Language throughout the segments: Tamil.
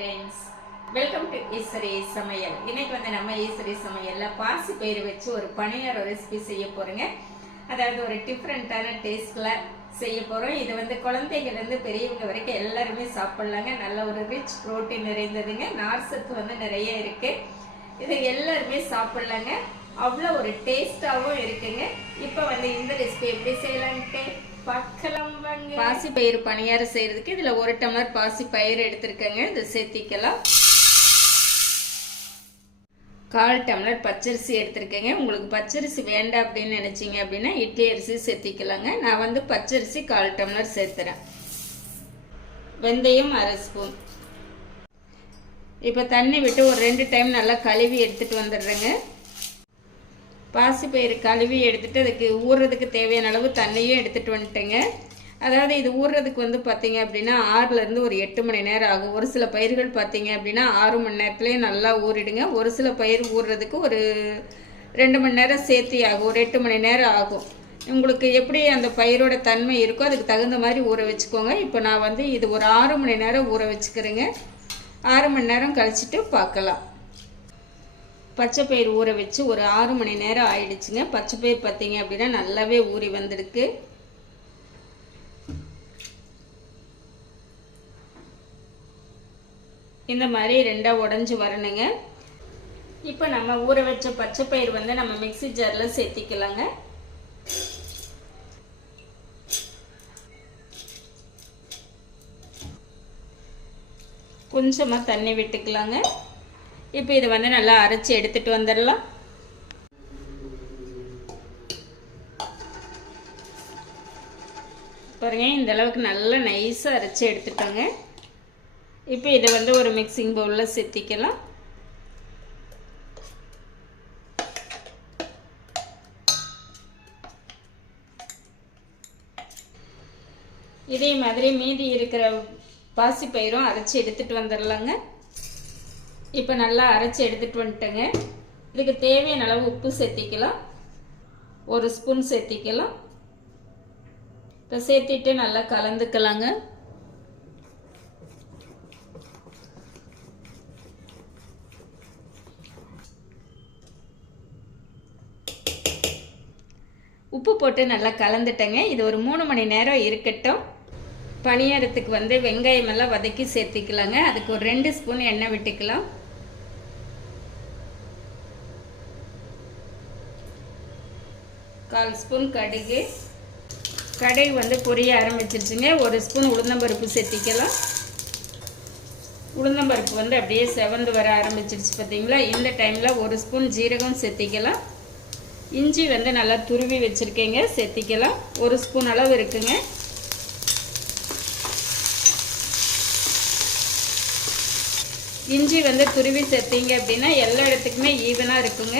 ஃப்ரெண்ட்ஸ் வெல்கம் டு ஈஸ்வரி சமையல் இன்னைக்கு வந்து நம்ம ஈஸ்வரி சமையலில் பாசி பயிர் வச்சு ஒரு பணியார ரெசிபி செய்ய போகிறோங்க அதாவது ஒரு டிஃப்ரெண்ட்டான டேஸ்டில் செய்ய போகிறோம் இது வந்து குழந்தைங்கள்லேருந்து பெரியவங்க வரைக்கும் எல்லாருமே சாப்பிட்லாங்க. நல்ல ஒரு ரிச் ப்ரோட்டீன் நிறைந்ததுங்க. நார் சத்து வந்து நிறைய இருக்குது இது எல்லாருமே சாப்பிட்லாங்க. அவ்வளோ ஒரு டேஸ்டாகவும் இருக்குங்க. இப்போ வந்து இந்த ரெசிபி எப்படி செய்யலான்ட்டு? பார்க்கலாம் பாசி பணியாரம் செய்யறதுக்கு இதில் ஒரு டம்ளர் பாசி பயிறு எடுத்திருக்கேங்க. இதை சேர்த்திக்கலாம். கால் டம்ளர் பச்சரிசி எடுத்திருக்கேங்க. உங்களுக்கு பச்சரிசி வேண்டாம் அப்படின்னு நினச்சிங்க அப்படின்னா இட்லி அரிசி சேர்த்திக்கலாங்க. நான் வந்து பச்சரிசி கால் டம்ளர் சேர்த்துறேன். வெந்தயம் அரை ஸ்பூன். இப்போ தண்ணி விட்டு ஒரு ரெண்டு டைம் நல்லா கழுவி எடுத்துகிட்டு வந்துடுறேங்க. பாசிப்பயிறு கழுவி எடுத்துகிட்டு அதுக்கு ஊறுறதுக்கு தேவையான அளவு தண்ணியும் எடுத்துகிட்டு வந்துட்டேங்க. அதாவது இது ஊறுறதுக்கு வந்து பார்த்தீங்க அப்படின்னா ஆறுலேருந்து ஒரு எட்டு மணி நேரம் ஆகும். ஒரு சில பயிர்கள் பார்த்தீங்க அப்படின்னா ஆறு மணி நேரத்துலேயே நல்லா ஊறிடுங்க. ஒரு சில பயிர் ஊறுறதுக்கு ஒரு ரெண்டு மணி நேரம் சேர்த்தி ஆகும். ஒரு எட்டு மணி நேரம் ஆகும். உங்களுக்கு எப்படி அந்த பயிரோட தன்மை இருக்கோ அதுக்கு தகுந்த மாதிரி ஊற வச்சுக்கோங்க. இப்போ நான் வந்து இது ஒரு ஆறு மணி நேரம் ஊற வச்சுக்கிறேங்க. ஆறு மணி நேரம் கழிச்சிட்டு பார்க்கலாம். பச்சை பயிர் ஊற வச்சு ஒரு ஆறு மணி நேரம் ஆயிடுச்சுங்க. பச்சை பயிர் பார்த்தீங்க அப்படின்னா நல்லாவே ஊறி வந்திருக்கு. இந்த மாதிரி ரெண்டாக உடஞ்சி வரணுங்க. இப்போ நம்ம ஊற வச்ச பச்சை பயிர் வந்து நம்ம மிக்சி ஜாரில் சேர்த்திக்கலாங்க. கொஞ்சமாக தண்ணி விட்டுக்கலாங்க. இப்போ இதை வந்து நல்லா அரைச்சி எடுத்துட்டு வந்துடலாம். பாருங்க இந்த அளவுக்கு நல்லா நைஸாக அரைச்சி எடுத்துட்டோங்க. இப்போ இதை வந்து ஒரு மிக்சிங் பவுலில் செத்திக்கலாம். இதே மாதிரி மீதி இருக்கிற பாசிப்பயிரும் அரைச்சி எடுத்துட்டு வந்துடலாங்க. இப்போ நல்லா அரைச்சி எடுத்துட்டு வந்துட்டேங்க. இதுக்கு தேவையான அளவு உப்பு சேர்த்திக்கலாம். ஒரு ஸ்பூன் சேர்த்திக்கலாம். இப்போ சேர்த்திட்டு நல்லா கலந்துக்கலாங்க. உப்பு போட்டு நல்லா கலந்துட்டேங்க. இது ஒரு மூணு மணி நேரம் இருக்கட்டும். பணியாரத்துக்கு வந்து வெங்காயமெல்லாம் வதக்கி சேர்த்திக்கலாங்க. அதுக்கு ஒரு ரெண்டு ஸ்பூன் எண்ணெய் விட்டுக்கலாம். கால் ஸ்பூன் கடுகு. கடுகு வந்து பொரிய ஆரம்பிச்சிருச்சுங்க. ஒரு ஸ்பூன் உளுந்தம்பருப்பு சேர்த்திக்கலாம் உளுந்தம்பருப்பு வந்து அப்படியே செவந்து வர ஆரம்பிச்சிருச்சு பார்த்தீங்களா இந்த டைமில் ஒரு ஸ்பூன் ஜீரகம் சேர்த்திக்கலாம் இஞ்சி வந்து நல்லா துருவி வச்சுருக்கேங்க சேர்த்திக்கலாம் ஒரு ஸ்பூன் அளவு இருக்குங்க. இஞ்சி வந்து துருவி சேர்த்திங்க அப்படின்னா எல்லா இடத்துக்குமே ஈவனாக இருக்குங்க.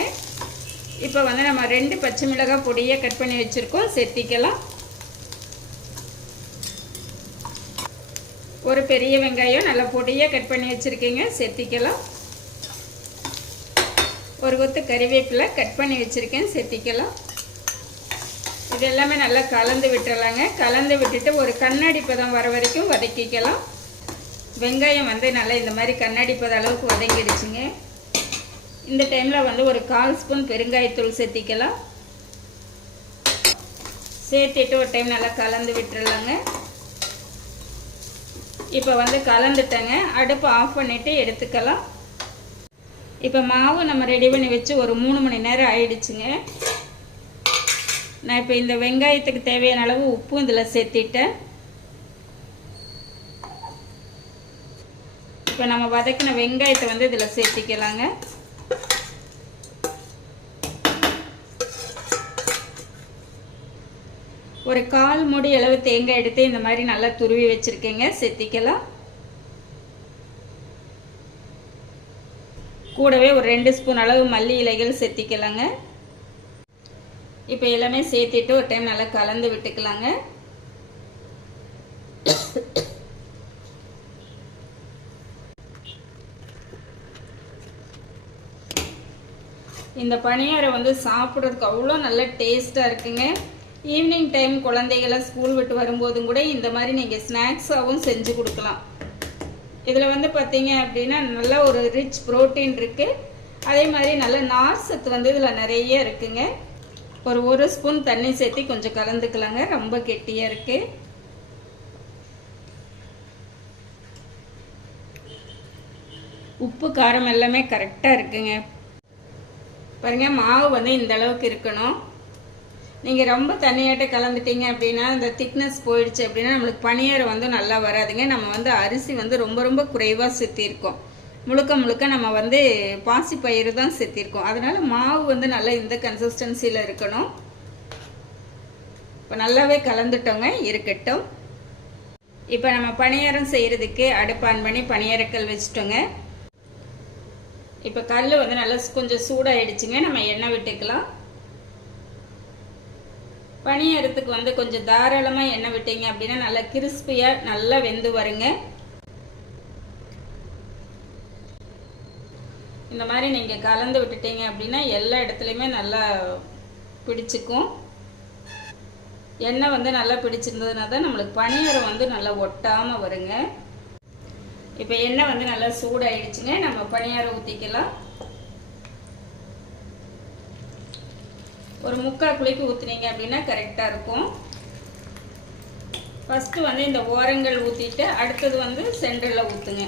இப்போ வந்து நம்ம ரெண்டு பச்சை மிளகாய் பொடியை கட் பண்ணி வச்சுருக்கோம். சேர்த்திக்கலாம் ஒரு பெரிய வெங்காயம் நல்லா பொடியாக கட் பண்ணி வச்சுருக்கீங்க. சேர்த்திக்கலாம் ஒரு கொத்து கறிவேப்பிலை கட் பண்ணி வச்சுருக்கேன். சேர்த்திக்கலாம் இது எல்லாமே நல்லா கலந்து விட்டுறலாங்க. கலந்து விட்டுட்டு ஒரு கண்ணாடி பதம் வர வரைக்கும் வதக்கிக்கலாம். வெங்காயம் வந்து நல்லா இந்த மாதிரி கண்ணாடி பத அளவுக்கு வதங்கிடுச்சுங்க. இந்த டைமில் வந்து ஒரு கால் ஸ்பூன் பெருங்காயத்தூள் சேர்த்திக்கலாம். சேர்த்துட்டு ஒரு டைம் நல்லா கலந்து விட்டுறலாங்க. இப்போ வந்து கலந்துட்டேங்க. அடுப்பு ஆஃப் பண்ணிவிட்டு எடுத்துக்கலாம். இப்போ மாவு நம்ம ரெடி பண்ணி வச்சு ஒரு மூணு மணி நேரம் ஆயிடுச்சுங்க. நான் இப்போ இந்த வெங்காயத்துக்கு தேவையான அளவு உப்பும் இதில் சேர்த்திட்டேன். இப்போ நம்ம வதக்கின வெங்காயத்தை வந்து இதில் சேர்த்திக்கலாங்க. ஒரு கால் மூடி அளவு தேங்காய் எடுத்து இந்த மாதிரி நல்லா துருவி வச்சுருக்கேங்க. செத்திக்கலாம். கூடவே ஒரு ரெண்டு ஸ்பூன் அளவு மல்லி இலைகள் செத்திக்கலாங்க. இப்போ எல்லாமே சேர்த்திட்டு ஒரு டைம் நல்லா கலந்து விட்டுக்கலாங்க. இந்த பணியாரம் வந்து சாப்பிட்றதுக்கு அவ்வளோ நல்ல டேஸ்ட்டாக இருக்குங்க. ஈவினிங் டைம் குழந்தைகளை ஸ்கூல் விட்டு வரும்போதும் கூட இந்த மாதிரி நீங்கள் ஸ்நாக்ஸாகவும் செஞ்சு கொடுக்கலாம். இதில் வந்து பார்த்தீங்க அப்படின்னா நல்ல ஒரு ரிச் ப்ரோட்டீன் இருக்குது அதே மாதிரி நல்ல நார் சத்து வந்து இதில் நிறைய இருக்குங்க. ஒரு ஒரு ஸ்பூன் தண்ணி சேர்த்து கொஞ்சம் கலந்துக்கலாங்க. ரொம்ப கெட்டியாக இருக்குது உப்பு காரம் எல்லாமே கரெக்டாக இருக்குங்க. பாருங்கள் மாவு வந்து இந்த அளவுக்கு இருக்கணும். நீங்கள் ரொம்ப தண்ணியாட்ட கலந்துட்டீங்க அப்படின்னா இந்த திக்னஸ் போயிடுச்சு அப்படின்னா நம்மளுக்கு பனியாரம் வந்து நல்லா வராதுங்க. நம்ம வந்து அரிசி வந்து ரொம்ப ரொம்ப குறைவாக சுற்றிருக்கோம் முழுக்க முழுக்க நம்ம வந்து பாசி பயிறு தான் சுற்றிருக்கோம் அதனால் மாவு வந்து நல்லா இந்த கன்சிஸ்டன்சியில் இருக்கணும். இப்போ நல்லாவே கலந்துட்டோங்க இருக்கட்டும். இப்போ நம்ம பணியாரம் செய்கிறதுக்கு அடுப்பு ஆன் பண்ணி பணியாரக்கல் வச்சுட்டோங்க. இப்போ கல் வந்து நல்லா கொஞ்சம் சூடாயிடுச்சுங்க. நம்ம எண்ணெய் விட்டுக்கலாம். பணியாரத்துக்கு வந்து கொஞ்சம் தாராளமாக எண்ணெய் விட்டீங்க அப்படின்னா நல்லா கிறிஸ்பியாக நல்லா வெந்து வருங்க. இந்த மாதிரி நீங்கள் கலந்து விட்டுட்டீங்க அப்படின்னா எல்லா இடத்துலையுமே நல்லா பிடிச்சிக்கும். எண்ணெய் வந்து நல்லா பிடிச்சிருந்ததுனா தான் நம்மளுக்கு பனியாரம் வந்து நல்லா ஒட்டாமல் வருங்க. இப்போ எண்ணெய் வந்து நல்லா சூடாயிடுச்சுங்க. நம்ம பனியாரம் ஊற்றிக்கலாம் ஒரு முக்கால் குழிக்கு ஊற்றுனீங்க அப்படின்னா கரெக்டாக இருக்கும். ஃபஸ்ட்டு வந்து இந்த ஓரங்கள் ஊற்றிட்டு அடுத்தது வந்து சென்டரில் ஊற்றுங்க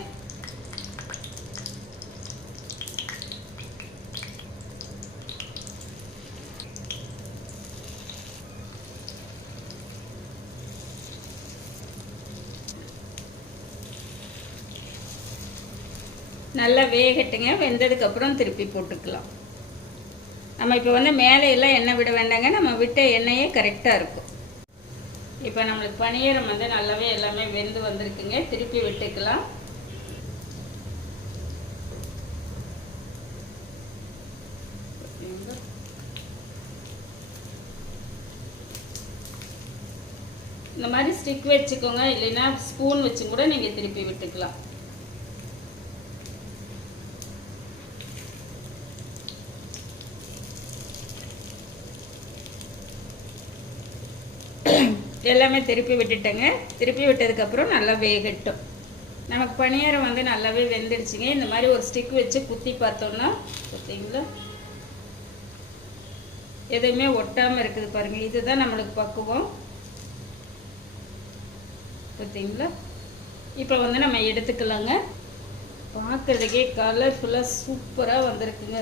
நல்லா வேகட்டுங்க வெந்ததுக்கப்புறம் திருப்பி போட்டுக்கலாம். நம்ம இப்போ வந்து மேலே எல்லாம் எண்ணெய் விட வேண்டாங்க. நம்ம விட்ட எண்ணெயே கரெக்டாக இருக்கும். இப்போ நம்மளுக்கு பணியாரம் வந்து நல்லாவே எல்லாமே வெந்து வந்திருக்குங்க. திருப்பி விட்டுக்கலாம். இந்த மாதிரி ஸ்டிக் வச்சுக்கோங்க. இல்லைன்னா ஸ்பூன் வச்சு கூட நீங்கள் திருப்பி விட்டுக்கலாம். எல்லாமே திருப்பி விட்டுட்டேங்க. திருப்பி விட்டதுக்கப்புறம் நல்லா வேகட்டும். நமக்கு பணியாரம் வந்து நல்லாவே வெந்துடுச்சுங்க இந்த மாதிரி ஒரு ஸ்டிக் வச்சு குத்தி பார்த்தோம்னா பார்த்தீங்களா? எதுவுமே ஒட்டாமல் இருக்குது பாருங்கள் இதுதான் நம்மளுக்கு பக்குவம். பார்த்தீங்களா? இப்போ வந்து நம்ம எடுத்துக்கலாங்க. பார்க்குறதுக்கே கலர்ஃபுல்லாக சூப்பராக வந்திருக்குங்க.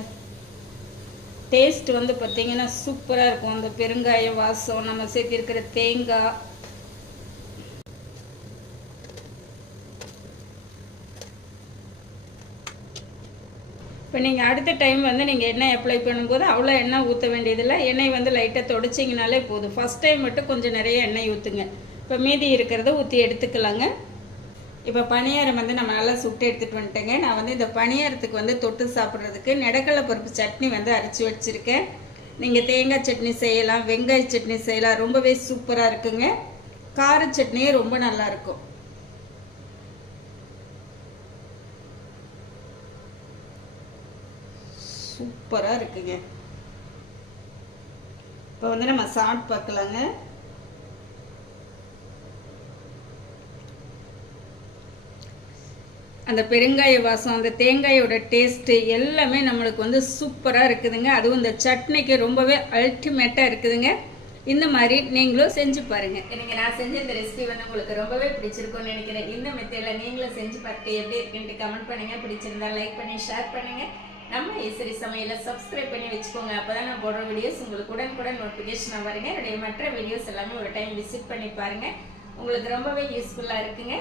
டேஸ்ட் வந்து பார்த்திங்கன்னா சூப்பராக இருக்கும். அந்த பெருங்காய வாசம் நம்ம சேர்த்திருக்கிற தேங்காய். இப்போ நீங்கள் அடுத்த டைம் வந்து நீங்கள் எண்ணெய் அப்ளை பண்ணும்போது அவ்வளோ எண்ணெய் ஊற்ற வேண்டியதில்லை. எண்ணெய் வந்து லைட்டாக தொடச்சிங்கனாலே போதும். ஃபஸ்ட் டைம் மட்டும் கொஞ்சம் நிறைய எண்ணெய் ஊற்றுங்க இப்போ மீதி இருக்கிறத ஊற்றி எடுத்துக்கலாங்க. இப்போ பணியாரம் வந்து நம்ம நல்லா சுட்டு எடுத்துகிட்டு வந்துட்டேங்க. நான் வந்து இந்த பணியாரத்துக்கு வந்து தொட்டு சாப்பிட்றதுக்கு நெடக்கடலை பருப்பு சட்னி வந்து அரைச்சி வச்சுருக்கேன். நீங்கள் தேங்காய் சட்னி செய்யலாம் வெங்காய சட்னி செய்யலாம். ரொம்பவே சூப்பராக இருக்குங்க. கார சட்னியே ரொம்ப நல்லாயிருக்கும் சூப்பராக இருக்குங்க. இப்போ வந்து நம்ம சாப்பிட்டு பார்க்கலாங்க. அந்த பெருங்காய வாசம் அந்த தேங்காயோட டேஸ்ட்டு எல்லாமே நம்மளுக்கு வந்து சூப்பராக இருக்குதுங்க. அதுவும் இந்த சட்னிக்கு ரொம்பவே அல்டிமேட்டாக இருக்குதுங்க. இந்த மாதிரி நீங்களும் செஞ்சு பாருங்க. எனக்கு நான் செஞ்ச இந்த ரெசிபி வந்து உங்களுக்கு ரொம்பவே பிடிச்சிருக்கும்னு நினைக்கிறேன். இந்த மெத்தேடில் நீங்களும் செஞ்சு பார்த்து எப்படி இருக்குன்ட்டு கமெண்ட் பண்ணுங்க. பிடிச்சிருந்தா லைக் பண்ணி ஷேர் பண்ணுங்க. நம்ம ஈஸ்வரி சமையல சப்ஸ்கிரைப் பண்ணி வச்சுக்கோங்க. அப்பதான் நான் போடுற வீடியோஸ் உங்களுக்கு உடனுக்குடன் நோட்டிஃபிகேஷன் வருங்க. என்னுடைய மற்ற வீடியோஸ் எல்லாமே ஒரு டைம் விசிட் பண்ணி பாருங்க. உங்களுக்கு ரொம்பவே யூஸ்ஃபுல்லாக இருக்குங்க.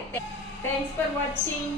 தேங்க்ஸ் ஃபார் வாட்சிங்